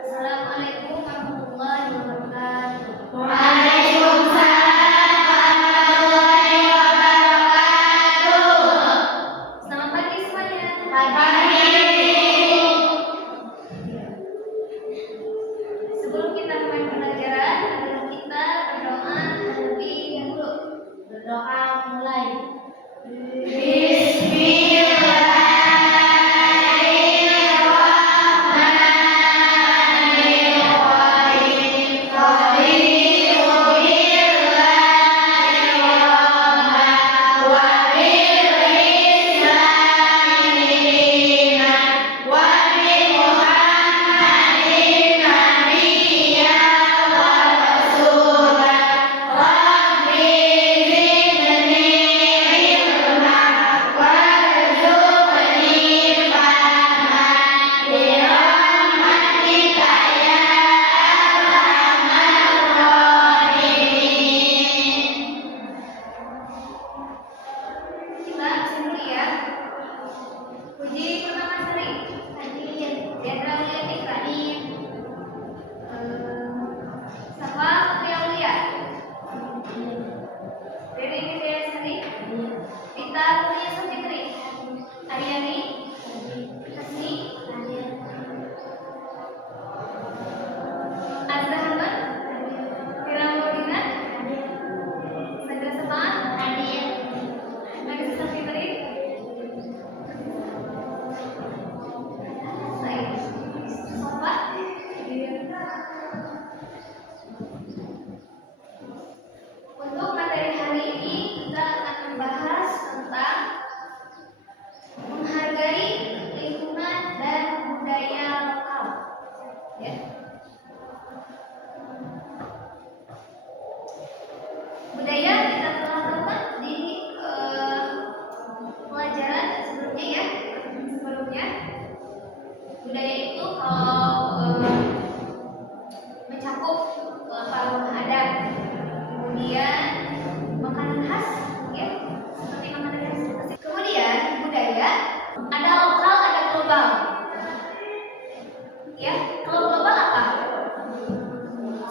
Assalamualaikum warahmatullahi wabarakatuh. Waalaikumsalam warahmatullahi wabarakatuh. Selamat pagi semuanya. Pagi. Sebelum kita mulai pembelajaran, adalah kita berdoa terlebih dahulu. Berdoa mulai. Kita absen dulu ya. Puji pertama seri. Jenderal Mulia Ibrahim. Sapa Priaulia. Riri Widya Sari. Vita Mulia Sapitri. Aryani. Kasni. Azra Hamad. Piramudina. Sandra Semaan. Nagisa Sapitri. Sofa. Untuk materi hari ini kita akan membahas tentang menghargai lingkungan dan budaya lokal. Ya. Budaya kita telah dapat di pelajaran sebelumnya ya. Sebelumnya budaya itu kalau mencakup rumah adat, kemudian makanan khas, ya, seperti makanan khas. Kemudian budaya ada lokal, ada global. Ya, kalau global apa?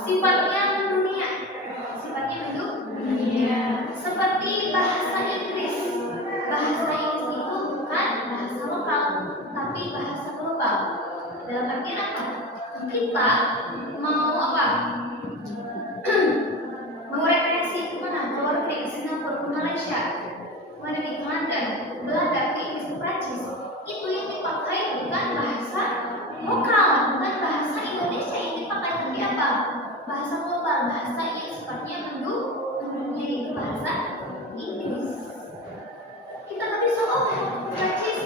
Sifatnya mendunia. Sifatnya mendunia. Seperti bahasa Inggris. Bahasa Inggris itu bukan bahasa lokal, tapi bahasa global. Dalam artian apa? Kita mau apa? Mau rekreasi kemana? Ke luar negeri, ke Singapura, ke Malaysia, mana di London, Belanda, ke Inggris, ke Prancis. Itu yang dipakai bukan bahasa lokal, bukan bahasa Indonesia yang dipakai, tapi apa? Bahasa global, bahasa yang sifatnya mendunia, itu bahasa Inggris. Kita nggak bisa Prancis,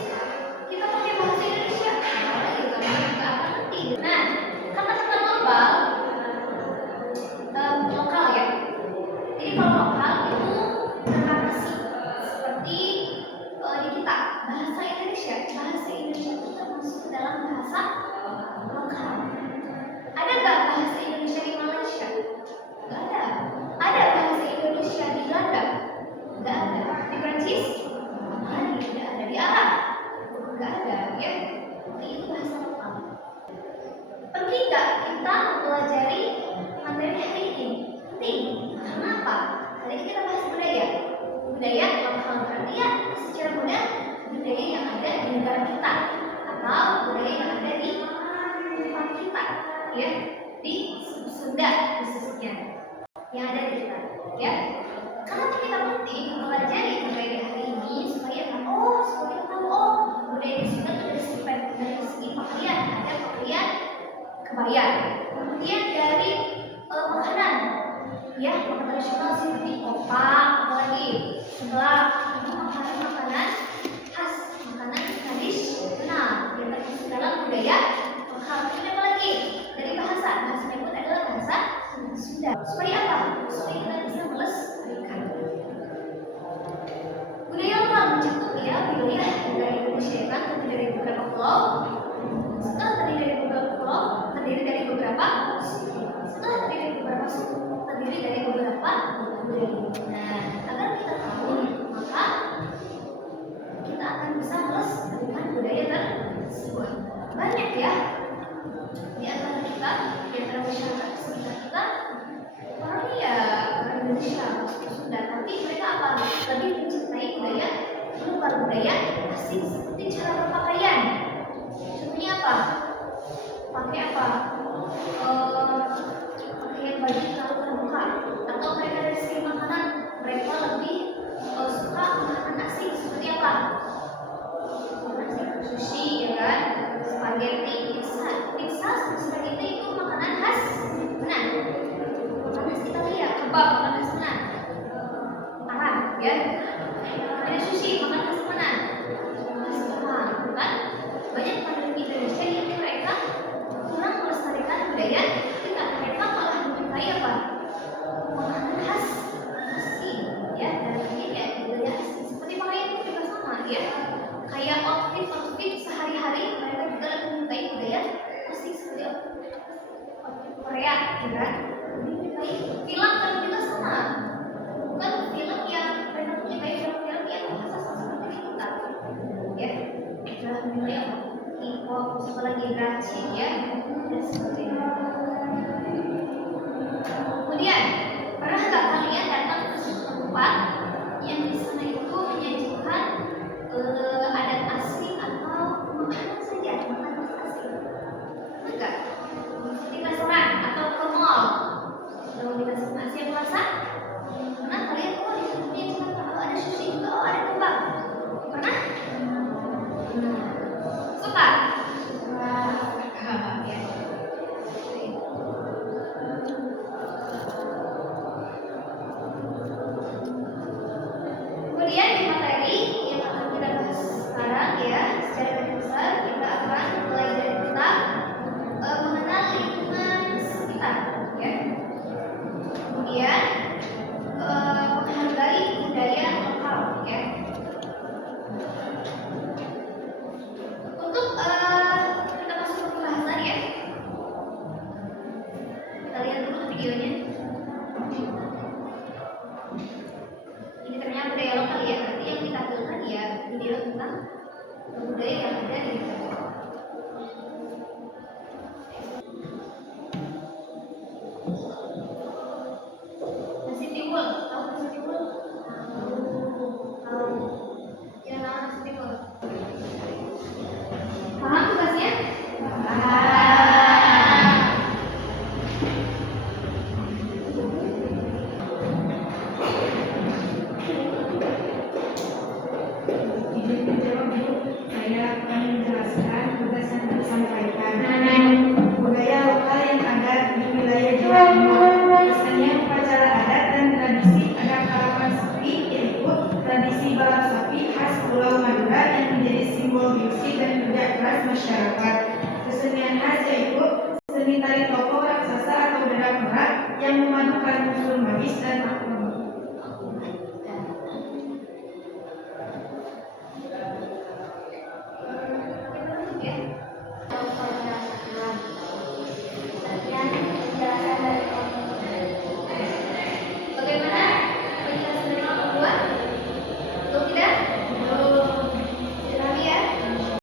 kita pakai bahasa Indonesia, nggak akan ngerti. Nah, kata-kata global, lokal ya. Jadi kalau lokal itu terbatasi seperti di kita bahasa Indonesia itu termasuk ke dalam bahasa lokal. Ada nggak bahasa Indonesia di Malaysia? Nggak ada. Ada bahasa Indonesia di Belanda? Nggak ada. Di Prancis? Tidak ada. Di Arab? Nggak ada ya. Itu bahasa lokal. Penting nggak kita mempelajari materi hari ini? Penting. Karena apa? Hari ini kita bahas budaya. Budaya lokal berarti ya secara mudah budaya yang ada di negara kita atau budaya yang ada di tempat kita, ya, di Sunda khususnya yang ada di kita, ya. Kenapa kita penting mempelajari budaya hari ini supaya kita tahu budaya di Sunda itu dari segi pakaian, ada pakaian kebaya, kemudian dari makanan, ya, makanan tradisional seperti opang, apalagi seblak, itu makanan khas, makanan tradisional yang termasuk dalam budaya lokal. Kemudian apa lagi? Dari bahasanya pun adalah bahasa Sunda. Supaya apa? Supaya kita bisa melestarikan. asing seperti cara berpakaian. Contohnya apa? Pakai apa? Pakaian baju terlalu terbuka. Atau mereka dari segi makanan, mereka lebih suka makanan asing seperti apa? Sushi, ya kan? Spaghetti, pizza, spaghetti itu makanan khas mana? Makanan khas Italia, kebab makanan khas mana? Arab, ya. Ada sushi, makanan khas mana? Khas Jepang, kan? Banyak makanan Indonesia yang mereka kurang melestarikan budaya kita. Mereka malah menyukai apa? Makanan khas asing, ya. Dan ini ya budaya asing. Seperti pakaian itu juga sama, ya. Kayak outfit sehari-hari mereka juga lebih menyukai budaya asing seperti outfit Korea, ya kan? Menyukai film kan juga sama. Bukan film yang mereka menyukai film-film yang khas seperti kita, ya. Mereka menyukai apa? K-pop, apalagi Rancid, ya, dan seperti itu. Kemudian, pernah nggak kalian datang ke suatu tempat yang di sana itu menyajikan adat asing atau makanan saja, makanan asing? Enggak. Di restoran atau ke mall, kalau dikasih nasi yang masak, pernah kalian di sana menyajikan ada sushi juga, ada kebab? Pernah? Suka? Ya. Kemudian di materi yang akan kita bahas sekarang, ya, secara garis besar kita akan mulai dari tentang mengenal lingkungan sekitar, ya. Kemudian menghargai budaya lokal, ya. Untuk kita masuk ke pembahasan, ya. Kita lihat dulu videonya. Ini ternyata budaya lokal, ya. Nanti yang ditampilkan ya video tentang budaya yang ada di negara. Nasi timbul, tahu nasi timbul? Tahu. Ya, nama nasi timbul. Paham tugasnya? Saya akan menjelaskan tugas yang disampaikan. Budaya lokal yang ada di wilayah Jawa Timur. Misalnya upacara adat dan tradisi ada kalapan sapi, yaitu tradisi balap sapi khas Pulau Madura yang menjadi simbol gengsi dan kerja keras masyarakat.